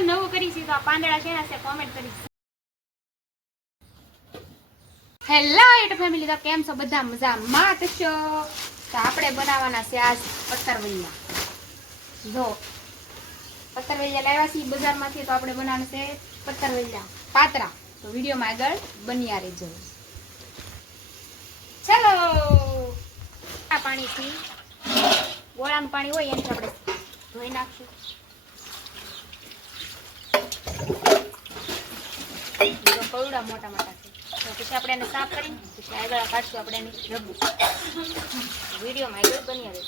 જો નવું કરીશું તો આ પાંદડા શેના છે કોમેન્ટ કરીશ. હેલો યુટ્યુબ ફેમિલી તો કેમ છો? બધા મજામાં છો? તો આપણે બનાવવાના છે આજ પત્તરવૈયા જો પત્તરવૈયા લાવ્યા છીએ બજારમાંથી, તો આપણે બનાવવાનું છે પથ્થરવૈયા પાતરા. તો વિડીયોમાં આગળ બન્યા રહેજો. ચલો, આ પાણીથી ગોળાનું પાણી હોય, એનાથી આપણે ધોઈ નાખશું. જો મોટા મોટા છે તો પછી આપણે એને સાફ કરી પછી આગળ કાઢશું આપણે એની રબુ વિડીયોમાં આગળ બની આવે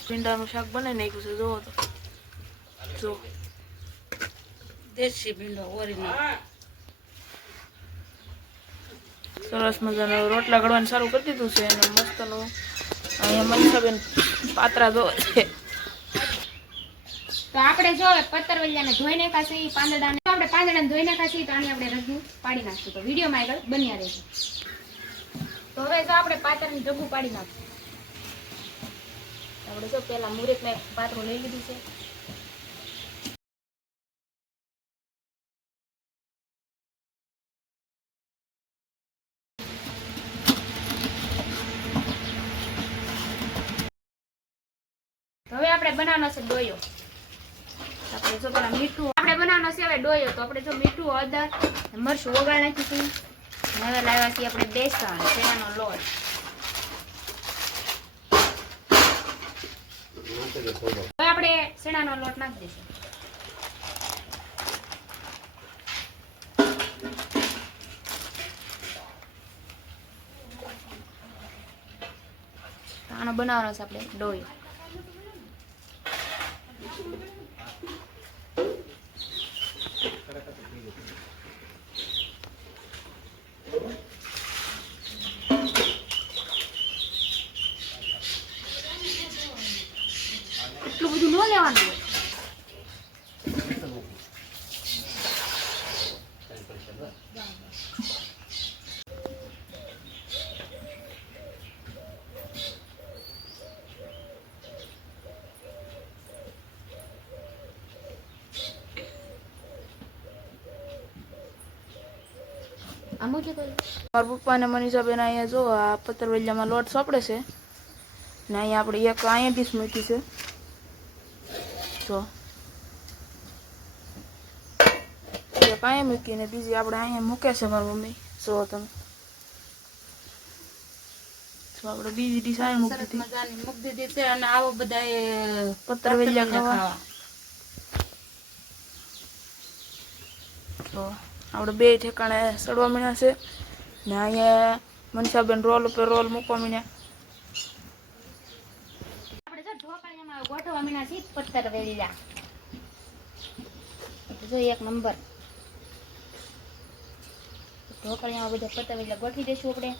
ભીંડાનું શાક બનાવી નાખ્યું છે જોવો તો. જો. દેશી ભીંડો ઓરિજિનલ સરસ મજાનો રોટલા ઘડવાનું સારું કરી દીધું છે અને મસ્તનું અહીંયા મનસાબેન પાત્રા જોવે છે. તો આપણે જો પત્તરવૈયાને ધોઈ નાખાશે એ પાંદડાને. આપણે પાંદડાને ધોઈ નાખાશે, તો આની આપણે રગું પાડી નાખશું. તો વિડીયોમાં આગળ બન્યા રહેશે તો હવે જો આપણે પાતરની રગું પાડી નાખશું. આપણે જો પેલા એક પાતરું લઈ લીધું છે. હવે આપણે બનાવવાનો છે ડોયો. આપણે જો પેલા મીઠું, આપણે બનાવવાનો છે હવે ડોયો, તો આપણે જો મીઠું હળદર મરચું ઓગાળ નાખીશું. હવે લાવ્યા છીએ આપણે બેસણ શેણાનો લોટ. હવે આપણે શેણાનો લોટ નાખી દઈશું. આનો બનાવવાનો છે આપણે ડોયો એટલું બધું ન લેવાનું હોય આમ છે કોઈ મારા પપ્પા અને મનીષાબેન અહીંયા જો આ પત્રવેલિયામાં લોટ સોંપડે છે. ને અહીંયા આપણે એક અહીંયાથી જ મૂકી છે. જો. એક અહીંયા મૂકીને બીજી આપણે અહીંયા મૂકે છે મારી મમ્મી. જો તમે. જો આપણે બીજી ડીશ અહીંયા મૂકી સરસ દીધી મજાની મૂકી દીધી છે અને આવો બધા પત્રવેલિયા ખાવા. તો આપણે બે ઠેકાણે સડવા મીણ્યા છે. ને અહીંયા મનસાબેન રોલ ઉપર રોલ મૂકવા મીણ્યા. આપણે જો ઢોકળિયામાં ગોઠવવા મીના છીએ પત્તર વેલીલા. જો એક નંબર. ઢોકળિયામાં બધા પત્તર વેલીલા ગોઠવી દઈશું આપણે.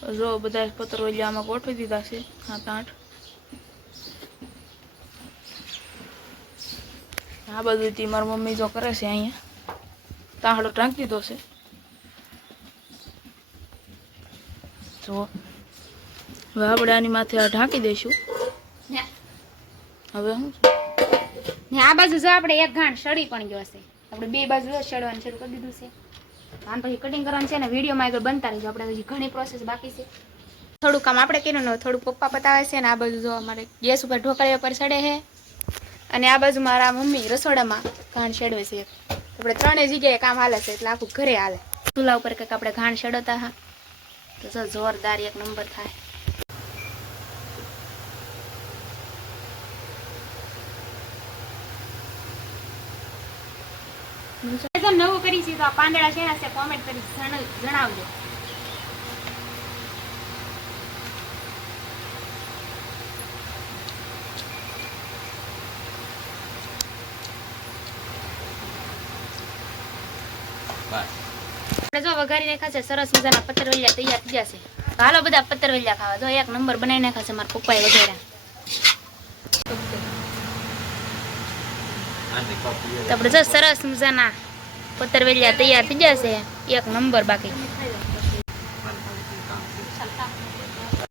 જો બધા પતરોલિયામાં ગોઠવી દીધા છે સાત આઠ આ બધું મારી મમ્મી જો કરે છે અહીંયા તાહડો ટાંકી દીધો છે જો હવે આપણે આની માથે આ ઢાંકી દઈશું ને હવે શું ને આ બાજુ જો આપણે એક ગાંઠ સડી પણ ગયો છે આપણે બે બાજુ જો સડવાનું શરૂ કરી દીધું છે આમ પછી કટિંગ કરવાનું છે ને વિડીયોમાં આગળ બનતા રહીશું આપણે હજી ઘણી પ્રોસેસ બાકી છે. થોડું કામ આપણે કર્યું ને થોડું પપ્પા બતાવે છે ને આ બાજુ જો અમારે ગેસ ઉપર ઢોકળિયા પર સડે છે. અને આ બાજુ મારા મમ્મી રસોડામાં ઘાણ શેડવે છે આપણે ત્રણેય જગ્યાએ કામ હાલે છે એટલે આખું ઘરે હાલે. ચૂલા ઉપર કંઈક આપણે ઘાણ શેડતા હા. તો જોરદાર એક નંબર થાય. જો નવું કરી છે તો આ પાંદડા શેના છે કોમેન્ટ કરી જણાવજો. આપણે જો વઘારી નાખ્યા છે સરસ મજાના પતરવલિયા તૈયાર થઈ જશે હાલો બધા પતરવેલિયા ખાવા જો એક નંબર બનાવી નાખ્યા છે મારા પપ્પાએ વગેરે તો આપણે સરસ મજાના પતરવેલિયા તૈયાર થઈ જશે. એક નંબર બાકી.